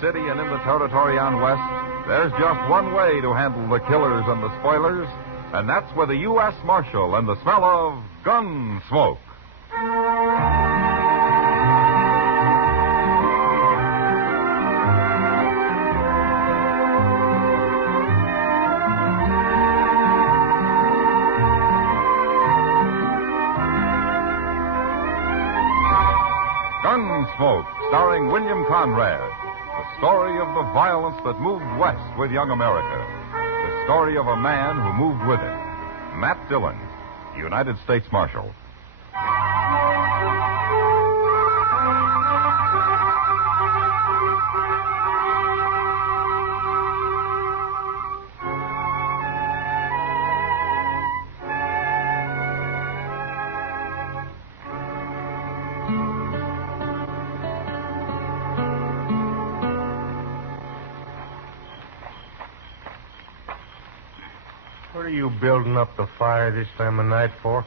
city and in the territory on West, there's just one way to handle the killers and the spoilers, and that's with a U.S. Marshal and the smell of Gunsmoke. Gunsmoke, starring William Conrad. The story of the violence that moved west with young America. The story of a man who moved with it. Matt Dillon, United States Marshal. What are you building up the fire this time of night for?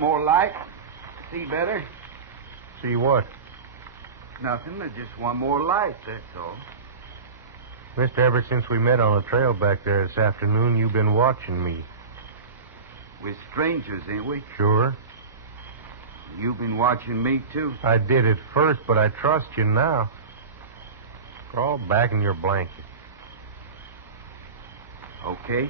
More light? See better? See what? Nothing. I just want more light, that's all. Mister, ever since we met on the trail back there this afternoon, you've been watching me. We're strangers, ain't we? Sure. You've been watching me, too. I did at first, but I trust you now. Crawl back in your blanket. Okay.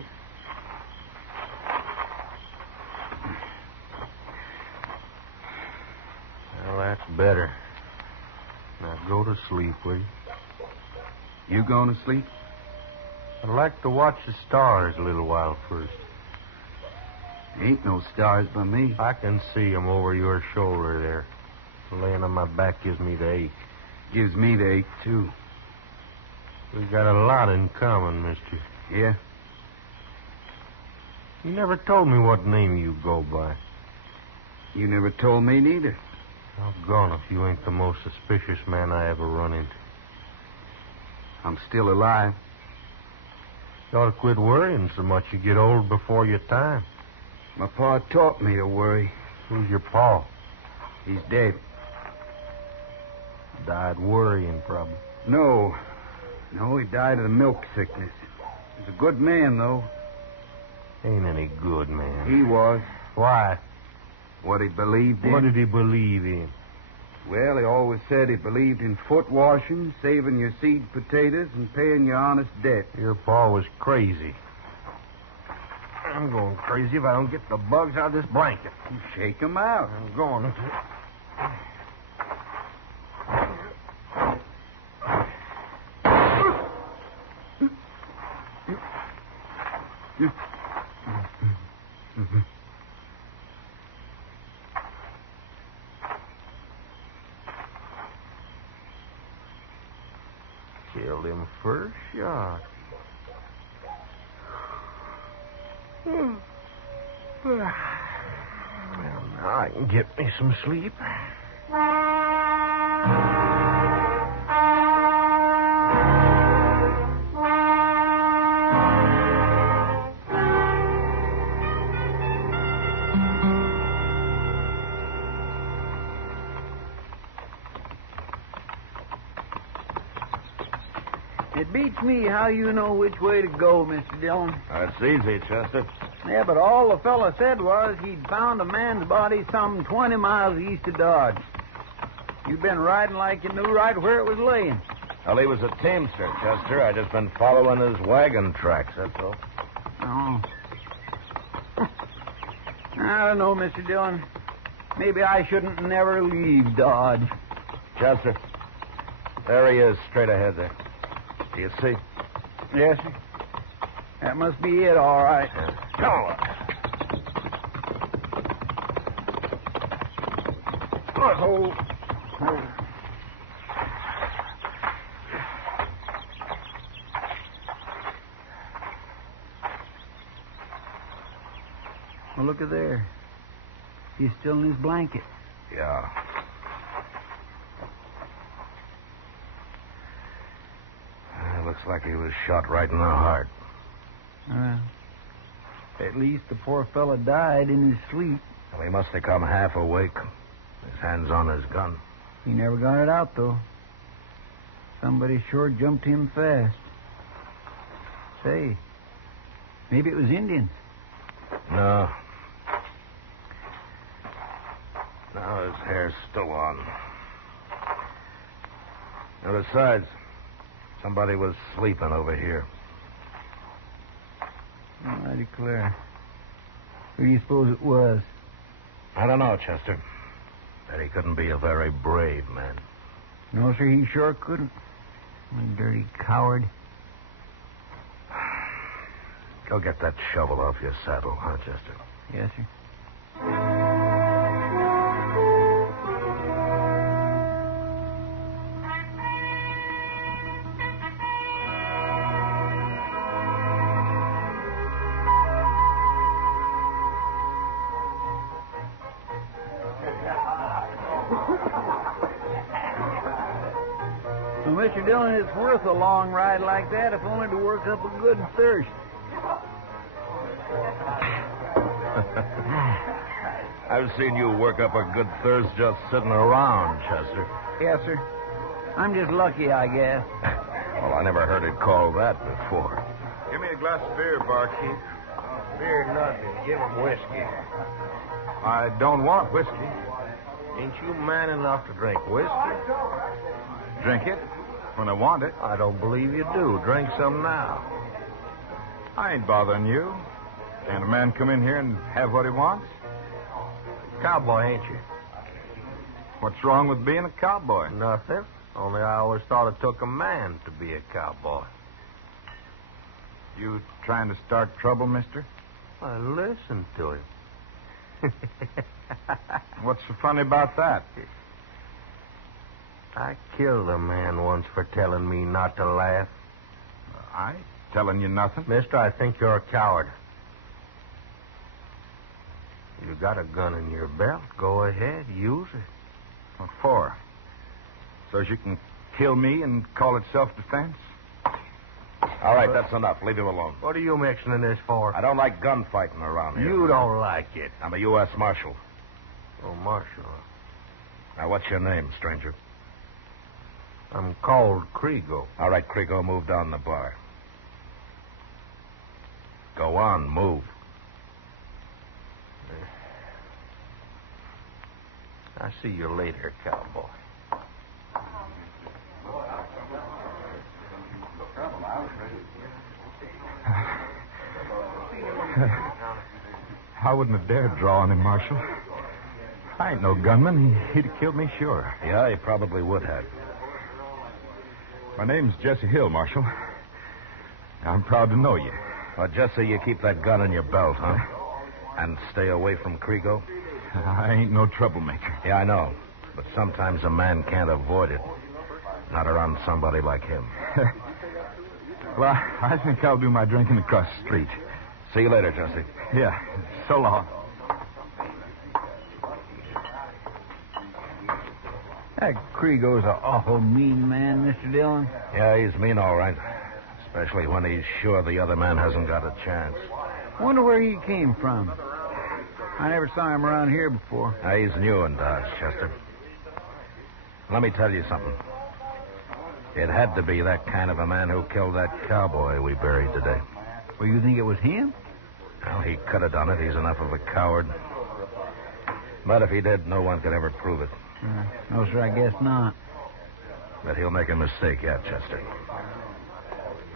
Well, that's better. Now go to sleep, will you? You going to sleep? I'd like to watch the stars a little while first. Ain't no stars by me. I can see 'em over your shoulder there. Laying on my back gives me the ache. Gives me the ache, too. We got a lot in common, mister. Yeah? You never told me what name you go by. You never told me neither. Doggone if you ain't the most suspicious man I ever run into. I'm still alive. You ought to quit worrying so much. You get old before your time. My pa taught me to worry. Who's your pa? He's dead. Died worrying, probably. No, he died of the milk sickness. He was a good man, though. Ain't any good, man. He was. Why? What he believed in. What did he believe in? Well, he always said he believed in foot washing, saving your seed potatoes, and paying your honest debt. Your pa was crazy. I'm going crazy if I don't get the bugs out of this blanket. You shake him out. I'm going to. Killed him first shot. Well, now I can get me some sleep. It beats me how you know which way to go, Mr. Dillon. That's easy, Chester. Yeah, but all the fella said was he'd found a man's body some 20 miles east of Dodge. You've been riding like you knew right where it was laying. Well, he was a teamster, Chester. I just been following his wagon tracks, that's all. Oh. I don't know, Mr. Dillon. Maybe I shouldn't never leave Dodge. Chester, there he is, straight ahead there. Do you see? Yes, sir. That must be it, all right. Yeah. Come on. Oh. Well, look at there. He's still in his blanket. Yeah. Looks like he was shot right in the heart. At least the poor fella died in his sleep. Well, he must have come half awake. His hands on his gun. He never got it out, though. Somebody sure jumped him fast. Say, maybe it was Indians. No. Now his hair's still on. And besides, somebody was sleeping over here. Oh, I declare. Who do you suppose it was? I don't know, Chester. But he couldn't be a very brave man. No, sir, he sure couldn't. You dirty coward. Go get that shovel off your saddle, huh, Chester? Yes, sir. Well, Mr. Dillon, it's worth a long ride like that, if only to work up a good thirst. I've seen you work up a good thirst just sitting around, Chester. Yes, sir. I'm just lucky, I guess. Well, I never heard it called that before. Give me a glass of beer, barkeep. Beer, nothing. Give him whiskey. I don't want whiskey. Ain't you man enough to drink whiskey? Drink it when I want it. I don't believe you do. Drink some now. I ain't bothering you. Can't a man come in here and have what he wants? Cowboy, ain't you? What's wrong with being a cowboy? Nothing. Only I always thought it took a man to be a cowboy. You trying to start trouble, mister? Well, listen to him. What's so funny about that? I killed a man once for telling me not to laugh. I ain't telling you nothing. Mister, I think you're a coward. You got a gun in your belt. Go ahead, use it. What for? So you can kill me and call it self-defense? All right, that's enough. Leave him alone. What are you mixing in this for? I don't like gunfighting around here. You don't like it. I'm a U.S. Marshal. Oh, Marshal. Now, what's your name, stranger? I'm called Kriego. All right, Kriego, move down the bar. Go on, move. I'll see you later, cowboy. I wouldn't have dared draw on him, Marshal. I ain't no gunman. He'd have killed me, sure. Yeah, he probably would have. My name's Jesse Hill, Marshal. I'm proud to know you. Well, Jesse, you keep that gun in your belt, huh? And stay away from Kriego? I ain't no troublemaker. Yeah, I know. But sometimes a man can't avoid it. Not around somebody like him. Well, I think I'll do my drinking across the street. See you later, Jesse. Yeah, so long. That Kriego's an awful mean man, Mr. Dillon. Yeah, he's mean, all right. Especially when he's sure the other man hasn't got a chance. Wonder where he came from. I never saw him around here before. He's new in Dodge, Chester. Let me tell you something. It had to be that kind of a man who killed that cowboy we buried today. Well, you think it was him? Well, he could have done it. He's enough of a coward. But if he did, no one could ever prove it. No, sir, I guess not. But he'll make a mistake yet, Chester.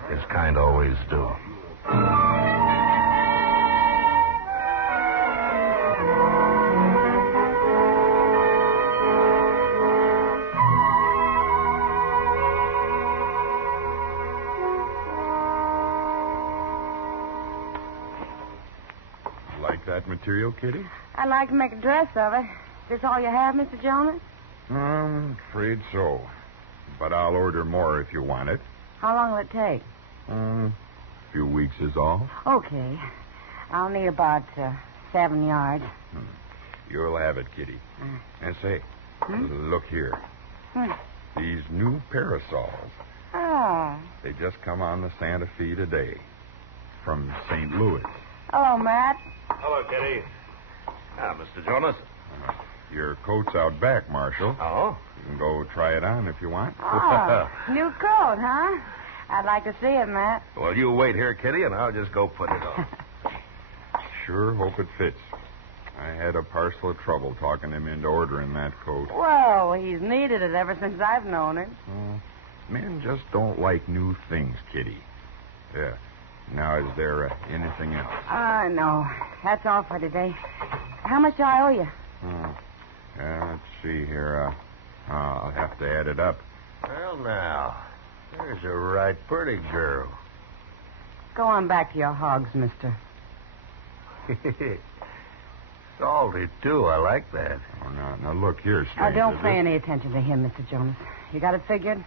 His kind always do. Like that material, Kitty? I'd like to make a dress of it. Is this all you have, Mr. Jonas? I'm afraid so. But I'll order more if you want it. How long will it take? A few weeks is all. Okay. I'll need about 7 yards. You'll have it, Kitty. And say, look here. These new parasols. Oh. They just come on the Santa Fe today. From St. Louis. Hello, Matt. Hello, Kitty. Mr. Jonas. Your coat's out back, Marshal. Oh? can go try it on if you want. Oh, new coat, huh? I'd like to see it, Matt. Well, you wait here, Kitty, and I'll just go put it on. Sure hope it fits. I had a parcel of trouble talking him into ordering that coat. Well, he's needed it ever since I've known him. Men just don't like new things, Kitty. Yeah. Now, is there anything else? No. That's all for today. How much do I owe you? Let's see here. I'll have to add it up. Well, now, there's a right pretty girl. Go on back to your hogs, mister. Salty, too. I like that. Oh, now look here, stranger. Don't pay any attention to him, Mr. Jonas. You got it figured?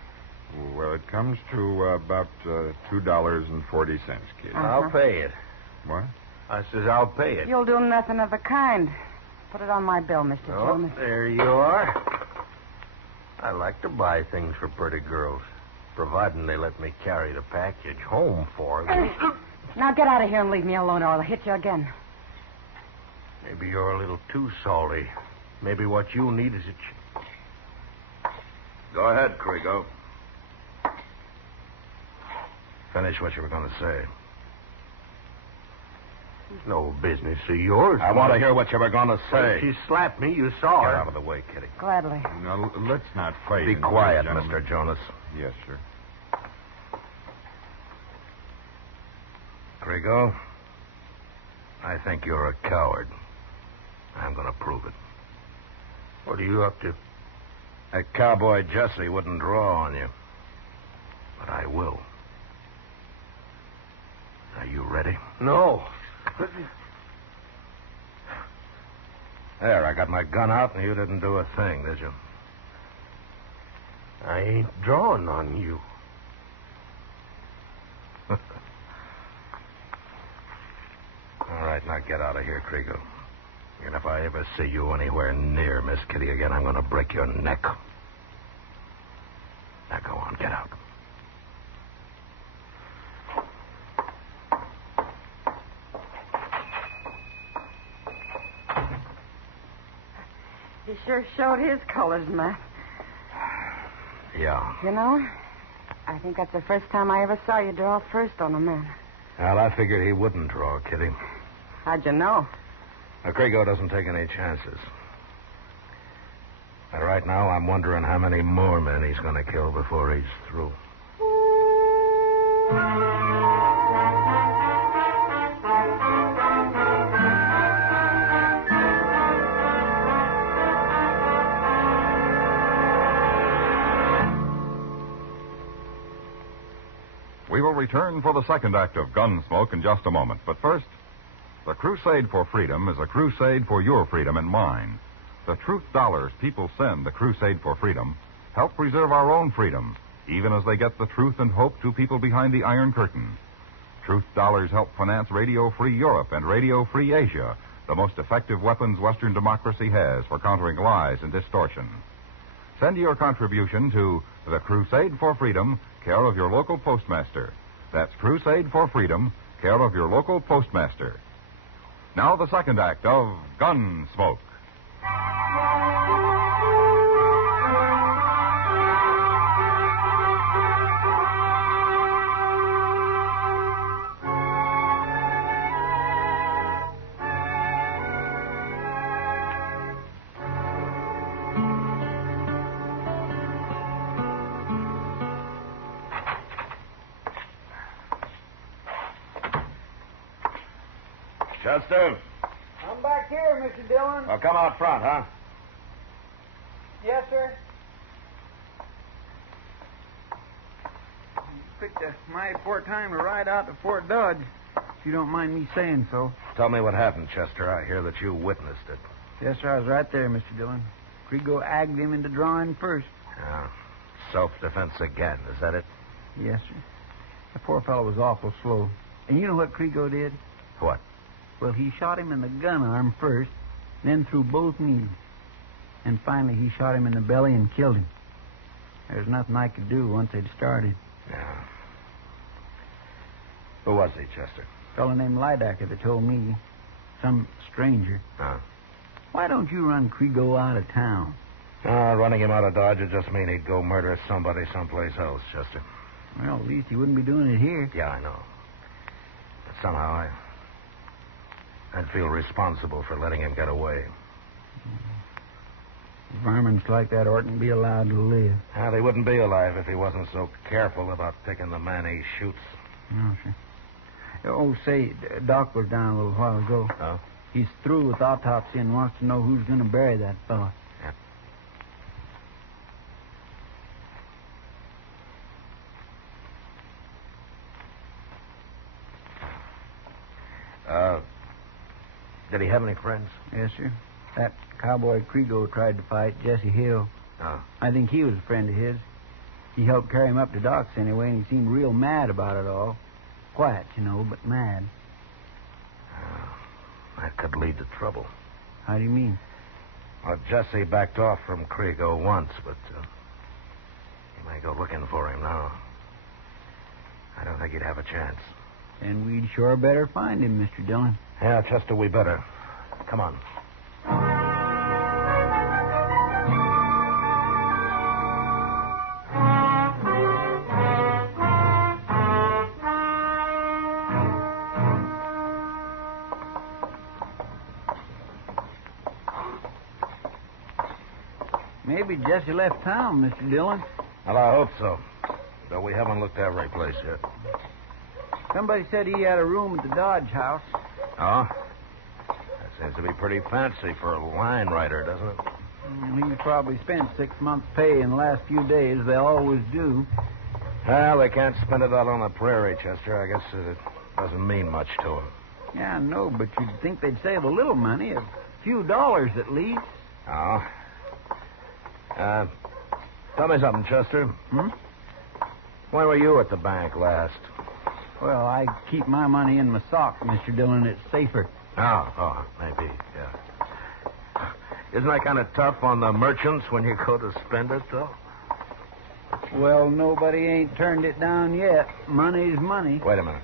Well, it comes to about $2.40, Kitty. I'll pay it. What? I says I'll pay it. You'll do nothing of the kind. Put it on my bill, Mr. Jonas. There you are. I like to buy things for pretty girls, providing they let me carry the package home for them. Now get out of here and leave me alone, or I'll hit you again. Maybe you're a little too salty. Maybe what you need is a... Go ahead, Krigo. Finish what you were going to say. It's no business of yours. I want to hear what you were going to say. She slapped me. You saw her. Get out of the way, Kitty. Gladly. Now, let's not fight. Be in quiet, here, gentlemen. Mr. Jonas. Yes, sir. Krigo, I think you're a coward. I'm going to prove it. What are you up to? That cowboy Jesse wouldn't draw on you. But I will. Are you ready? No. There, I got my gun out, and you didn't do a thing, did you? I ain't drawing on you. All right, now get out of here, Krigo. And if I ever see you anywhere near Miss Kitty again, I'm going to break your neck. Now go on, get out. He sure showed his colors, Matt. Yeah. You know, I think that's the first time I ever saw you draw first on a man. Well, I figured he wouldn't draw, Kitty. How'd you know? Now, Krigo doesn't take any chances. And right now, I'm wondering how many more men he's going to kill before he's through. We will return for the second act of Gunsmoke in just a moment. But first, the crusade for freedom is a crusade for your freedom and mine. The truth dollars people send the crusade for freedom help preserve our own freedom, even as they get the truth and hope to people behind the Iron Curtain. Truth dollars help finance Radio Free Europe and Radio Free Asia, the most effective weapons Western democracy has for countering lies and distortion. Send your contribution to the Crusade for Freedom, care of your local postmaster. That's Crusade for Freedom, care of your local postmaster. Now the second act of Gunsmoke. Chester? I'm back here, Mr. Dillon. Well, come out front, huh? Yes, sir. You picked a mighty poor time to ride out to Fort Dodge, if you don't mind me saying so. Tell me what happened, Chester. I hear that you witnessed it. Yes, sir, I was right there, Mr. Dillon. Krigo agged him into drawing first. Yeah. Self-defense again, is that it? Yes, sir. The poor fellow was awful slow. And you know what Krigo did? What? Well, he shot him in the gun arm first, then through both knees. And finally, he shot him in the belly and killed him. There was nothing I could do once they'd started. Yeah. Who was he, Chester? A fellow named Lidecker that told me. Some stranger. Huh? Why don't you run Krigo out of town? Running him out of Dodge would just mean he'd go murder somebody someplace else, Chester. Well, at least he wouldn't be doing it here. Yeah, I know. But somehow I'd feel responsible for letting him get away. Varmints like that oughtn't be allowed to live. They wouldn't be alive if he wasn't so careful about picking the man he shoots. Oh, sure. Oh, say, Doc was down a little while ago. Oh? He's through with autopsy and wants to know who's going to bury that fellow. Did he have any friends? Yes, sir. That cowboy Kriego tried to fight Jesse Hill. Oh. I think he was a friend of his. He helped carry him up to Doc's anyway, and he seemed real mad about it all. Quiet, but mad. That could lead to trouble. How do you mean? Well, Jesse backed off from Kriego once, but he may go looking for him now. I don't think he'd have a chance. And we'd sure better find him, Mr. Dillon. Yeah, Chester, we better. Come on. Maybe Jesse left town, Mr. Dillon. Well, I hope so. Though we haven't looked every place yet. Somebody said he had a room at the Dodge house. Oh? That seems to be pretty fancy for a line rider, doesn't it? He probably spent 6 months' pay in the last few days. They always do. Well, they can't spend it out on the prairie, Chester. I guess it doesn't mean much to them. Yeah, I know, but you'd think they'd save a little money, a few dollars at least. Oh? Tell me something, Chester. Hmm? When were you at the bank last? Well, I keep my money in my sock, Mr. Dillon. It's safer. Oh, maybe, yeah. Isn't that kind of tough on the merchants when you go to spend it, though? Well, nobody ain't turned it down yet. Money's money. Wait a minute.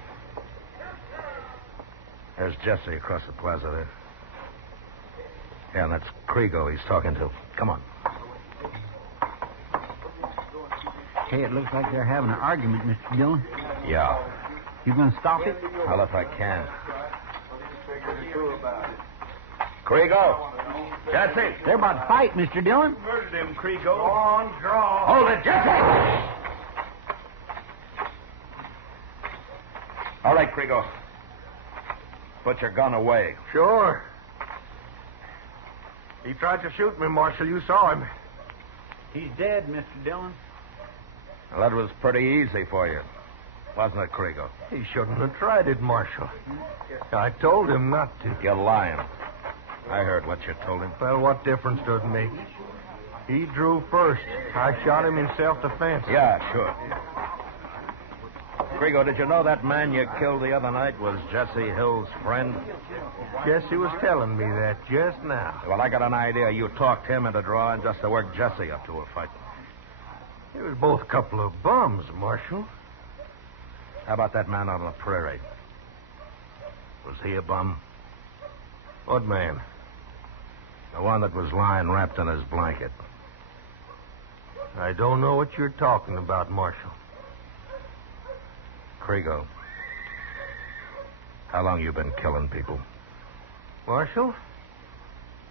There's Jesse across the plaza there. Yeah, and that's Kriego he's talking to. Come on. Hey, it looks like they're having an argument, Mr. Dillon. Yeah. You gonna stop it? Well, if I can. Kriego! Jesse! They're about to fight, Mr. Dillon. Murdered him, Kriego. Go on, draw. Hold it, Jesse! All right, Kriego. Put your gun away. Sure. He tried to shoot me, Marshal. You saw him. He's dead, Mr. Dillon. Well, that was pretty easy for you, wasn't it, Kriego? He shouldn't have tried it, Marshal. I told him not to. You're lying. I heard what you told him. Well, what difference does it make? He drew first. I shot him in self-defense. Yeah, sure. Kriego, did you know that man you killed the other night was Jesse Hill's friend? Jesse was telling me that just now. Well, I got an idea you talked him into drawing just to work Jesse up to a fight. They was both a couple of bums, Marshal. How about that man on the prairie? Was he a bum? What man? The one that was lying wrapped in his blanket. I don't know what you're talking about, Marshal. Kriego, how long you been killing people? Marshal,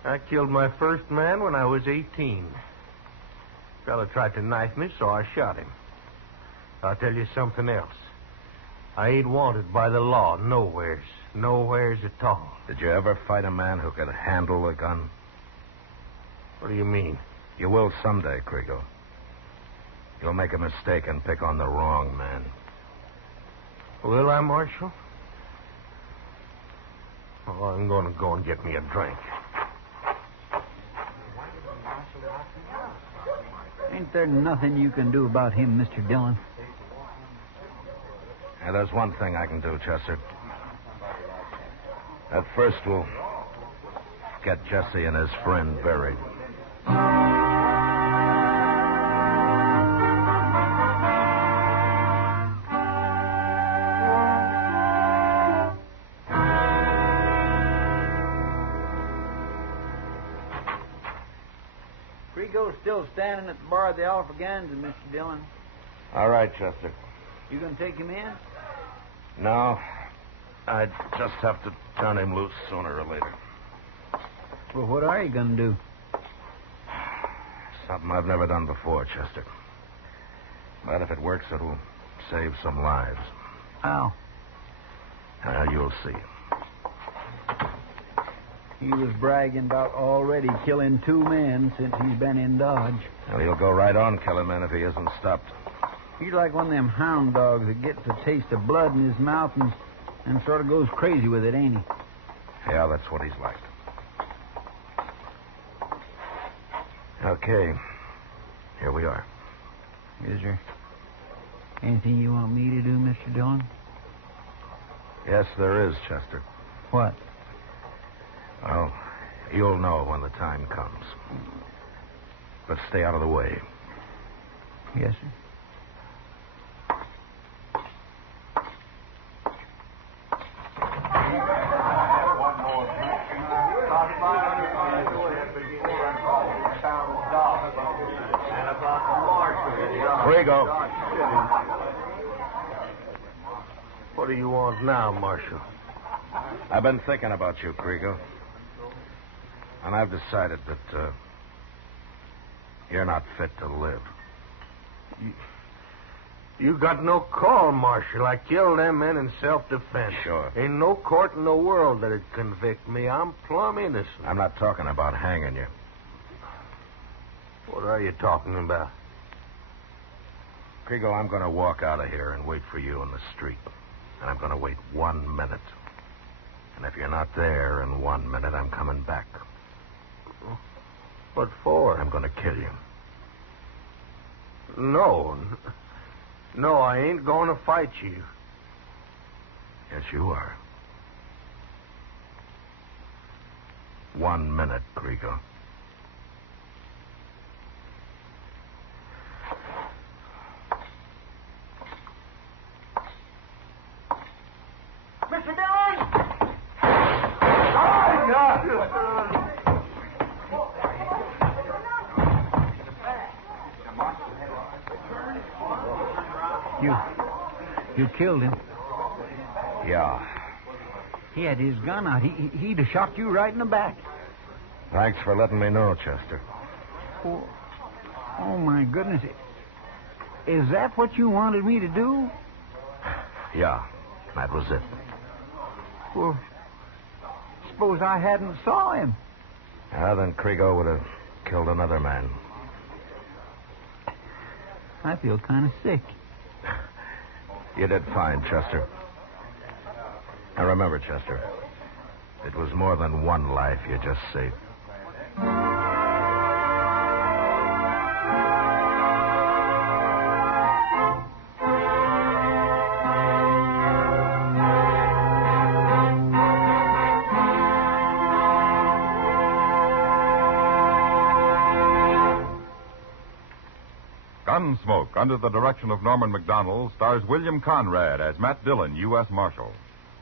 I killed my first man when I was 18. Fella tried to knife me, so I shot him. I'll tell you something else. I ain't wanted by the law nowheres. Nowheres at all. Did you ever fight a man who could handle a gun? What do you mean? You will someday, Kriego. You'll make a mistake and pick on the wrong man. Will I, Marshal? Oh, I'm going to go and get me a drink. Ain't there nothing you can do about him, Mr. Dillon? Yeah, there's one thing I can do, Chester. At first, we'll get Jesse and his friend buried. Krigo's still standing at the bar of the Alphaganza, Mr. Dillon. All right, Chester. You gonna take him in? No. I just have to turn him loose sooner or later. Well, what are you gonna do? Something I've never done before, Chester. But if it works, it'll save some lives. How? You'll see. He was bragging about already killing 2 men since he's been in Dodge. Well, he'll go right on killing men if he isn't stopped. He's like one of them hound dogs that gets a taste of blood in his mouth and sort of goes crazy with it, ain't he? Yeah, that's what he's like. Okay. Here we are. Is there anything you want me to do, Mr. Dillon? Yes, there is, Chester. What? Well, you'll know when the time comes. But stay out of the way. Yes, sir. Krigo. What do you want now, Marshal? I've been thinking about you, Krigo. And I've decided that you're not fit to live. You got no call, Marshal. I killed them men in self-defense. Sure. Ain't no court in the world that'd convict me. I'm plumb innocent. I'm not talking about hanging you. What are you talking about? Krigo, I'm going to walk out of here and wait for you in the street. And I'm going to wait 1 minute. And if you're not there in 1 minute, I'm coming back. What for? I'm going to kill you. No. No, I ain't going to fight you. Yes, you are. 1 minute, Krigo. Mr. Dillon! You killed him. Yeah. He had his gun out. He'd have shot you right in the back. Thanks for letting me know, Chester. Oh, my goodness. Is that what you wanted me to do? Yeah, that was it. Well, suppose I hadn't saw him. Then Krigo would have killed another man. I feel kind of sick. You did fine, Chester. Now remember, Chester, it was more than one life you just saved. Gunsmoke, under the direction of Norman Macdonnell, stars William Conrad as Matt Dillon, U.S. Marshal.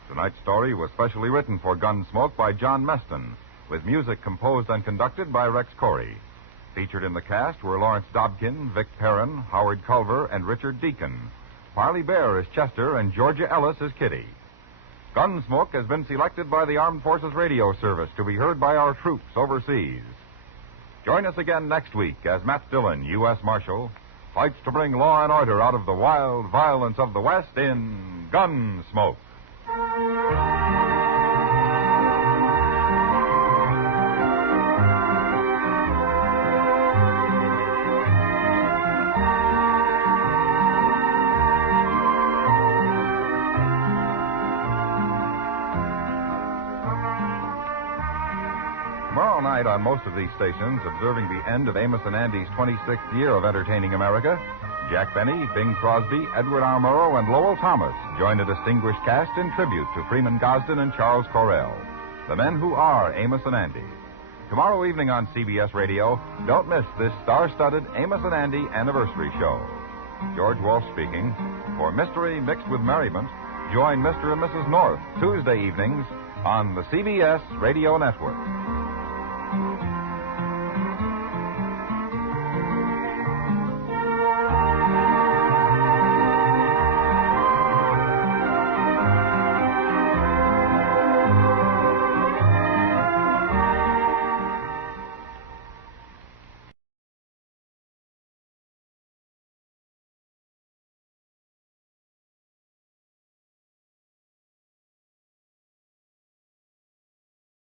Tonight's story was specially written for Gunsmoke by John Meston, with music composed and conducted by Rex Corey. Featured in the cast were Lawrence Dobkin, Vic Perrin, Howard Culver, and Richard Deacon. Parley Bear as Chester, and Georgia Ellis as Kitty. Gunsmoke has been selected by the Armed Forces Radio Service to be heard by our troops overseas. Join us again next week as Matt Dillon, U.S. Marshal, fights to bring law and order out of the wild violence of the West in Gunsmoke. Tomorrow night on most of these stations, observing the end of Amos and Andy's 26th year of entertaining America, Jack Benny, Bing Crosby, Edward R. Murrow, and Lowell Thomas join a distinguished cast in tribute to Freeman Gosden and Charles Correll, the men who are Amos and Andy. Tomorrow evening on CBS Radio, don't miss this star-studded Amos and Andy anniversary show. George Wolfe speaking. For mystery mixed with merriment, join Mr. and Mrs. North Tuesday evenings on the CBS Radio Network.